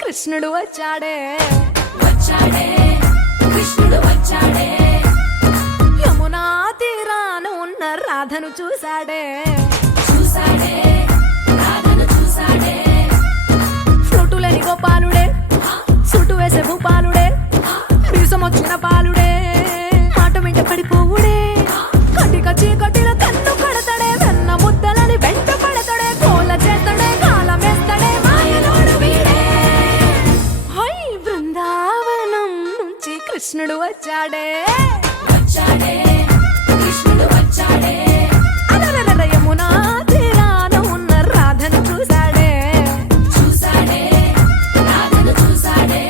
కృష్ణుడు వచ్చాడే వచ్చాడే కృష్ణుడు వచ్చాడే యమునా తీరాన ఉన్న రాధను చూశాడే చూశాడే రాధను చూశాడే ఫ్లూటులేని గోపాలుడే సుట్టు వేసే భూపాలుడే వీసమొచ్చిన పాలుడే మాట వెంట పడిపోవుడే కటిక చీకటిలో కన్ను కడతాడే వెన్న ముద్దలని వెంట పడతాడే కోల చేతడే కాలం వేస్తాడే మాయలోడు వీడే హై బృందావనం నుంచి కృష్ణుడు వచ్చాడే వచ్చాడే కృష్ణుడు వచ్చాడే అలరల యమునా తీరాన ఉన్న రాధను చూశాడే చూశాడే రాధను చూశాడే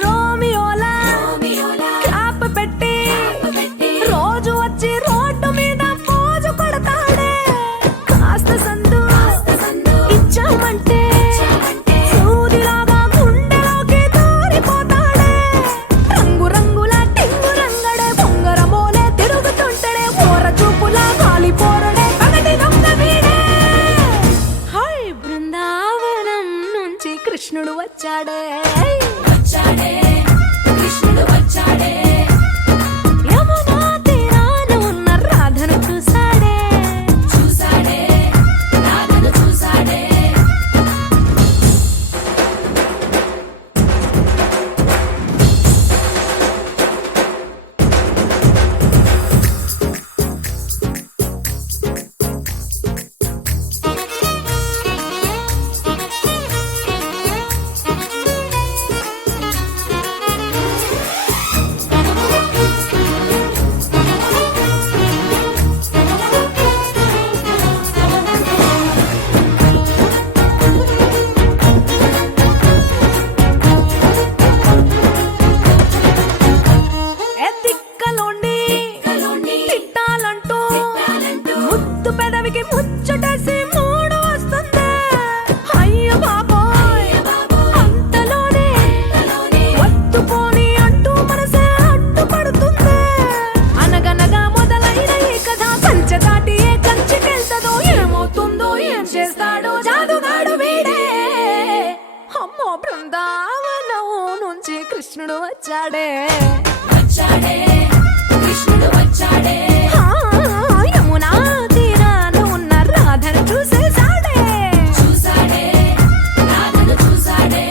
రోమియోలా క్యాప్ పెట్టి రోజు వచ్చి రోడ్డు మీద పోజు కొడతాడే కాస్త సందు ఇచ్చామంటే సూదిలాగా గుండెలోకి దూరిపోతాడే రంగు రంగుల టింగు రంగడే బొంగరమోలే తిరుగుతుంటాడే ఓర చూపులా కాలిపోరడే పగటి దొంగ వీడే హై బృందావనం నుంచి కృష్ణుడు వచ్చాడే వచ్చాడే కృష్ణుడు వచ్చాడే యమునా తీరాన ఉన్న రాధను చూశాడే చూశాడే రాధను చూశాడే తిక్కలోండి తిట్టాలంటూ ముద్దు పెదవికి ముచ్చటేసి మూడు వస్తుంది అయ్య బాబోయ్ అంతలోనే వత్తుపోని అంటూ మనసే అడ్డుపడుతుంది అనగనగా మొదలైన ఈ కథ కంచె దాటి ఏ కంచికెళ్తదో ఏమవుతుందో ఏం చేస్తాడో జాదుగాడు వీడే అమ్మో బృందావనం నుంచి కృష్ణుడు వచ్చాడే వచ్చాడే కృష్ణుడు వచ్చాడే ఆ, యమునా తీరాన ఉన్న రాధను చూసేశాడే చూసాడే రాధను చూసాడే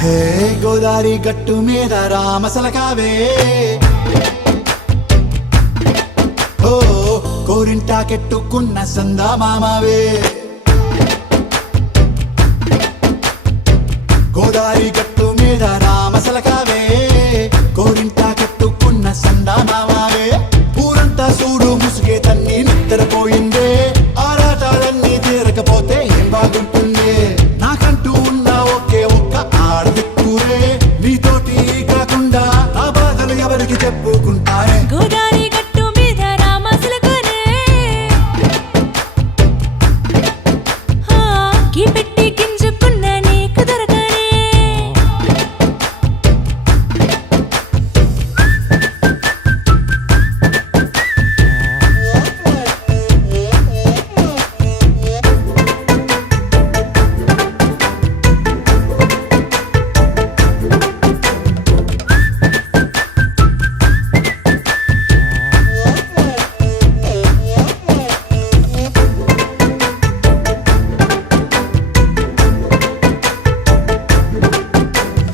హే గోదారి గట్టు మీద రామసలకావే ఓ కోరింటాకెట్టుకున్న సందా మామావే గోదారి గట్టు మీద రామసలకావే కోరింటాకెట్టుకున్న సందా మామావే ఊరంతా చూడు ముసుగే తన్ని నిద్రపోయిందే ఆరాటాలన్నీ తీరకపోతే ఏం బాగుంటుంది నాకంటూ ఉన్న ఒకే ఒక్క ఆడదిక్కురే నీతోటి కాకుండా నా బాధలు ఎవరికి చెప్పుకుంటారే గోదారి గట్టు మీద రామసులకనే కీ పెట్టి గింజుకున్న నీకు దొరకనే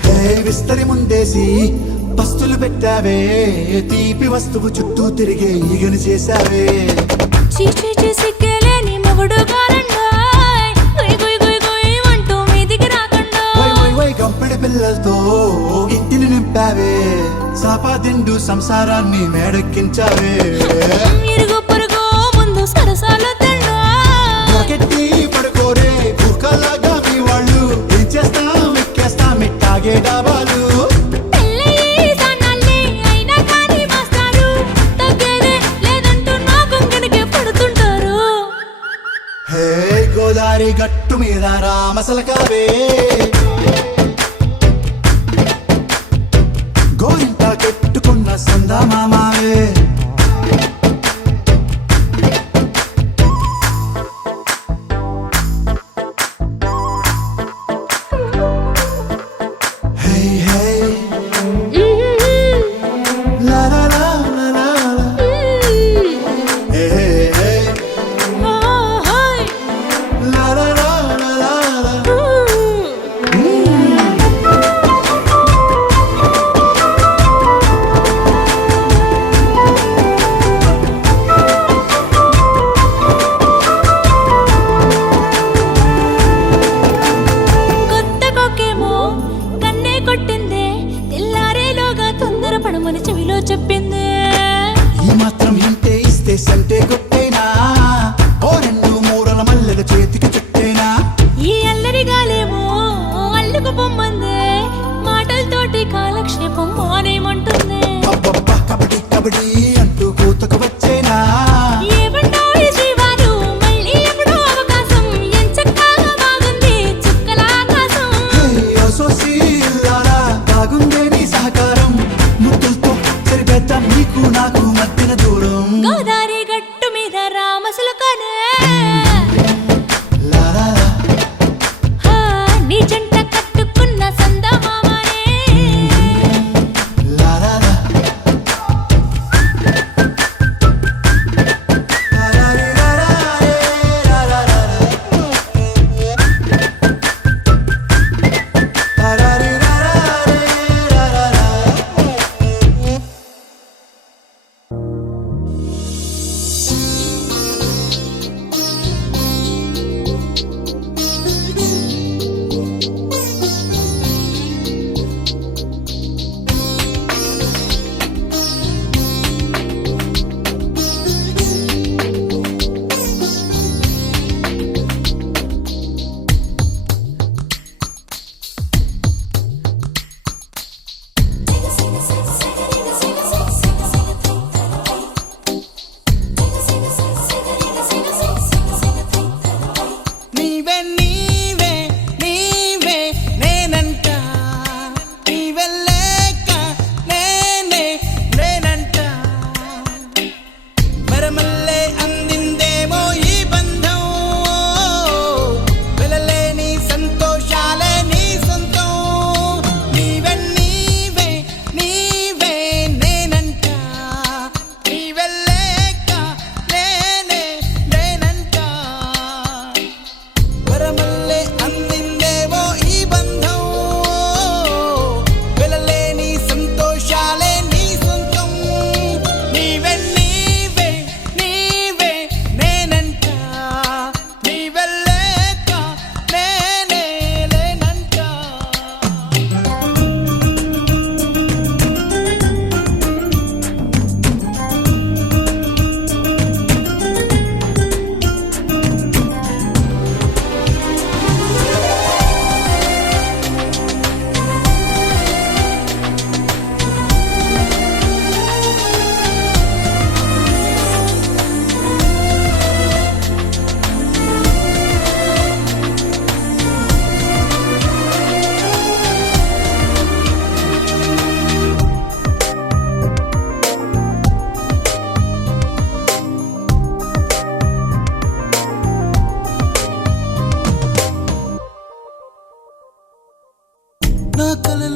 హే విస్తరి ముందేసి పస్తులు పెట్టావే తీపి వస్తువు చుట్టూ తిరిగే ఈగను చేశావే చీచీ సిగ్గలేని మొగుడు కారండాయ్ గుయ్ గుయ్ గుయ్ గుయ్ అంటూ మీదికి రాకుండా వై వై వై గంపెడి పిల్లలతో ఇంటిని నింపావే సాపాదిండు సంసారాన్ని మేడెక్కించావే ఇరుగు పొరుగు ముందు సరసాల తండా దొరకెట్టి పడుకోరే కుక్కలాగా మీ వాళ్ళు ఏం చేస్తాం ఎక్కేస్తాం ఇట్టాగే డాబాలు పెళ్ళయి సన్నాళ్ళే అయినా కానీ మాస్టారు తగ్గేదే లేదంటూ నా కొంగడికి పడుతుంటారు హే గోదారి గట్టు మీద రామసలకావే గోరింట కెట్టుకున్న సందా మామావే హే హే లా లా లా లా లా లా. హే హే హే లా లా లా లా లా లా.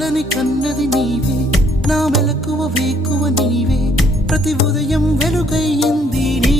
కలలని కన్నది నీవే, నా మెలకువ వేకువ నీవే, ప్రతి ఉదయం వెలుగయ్యింది నీ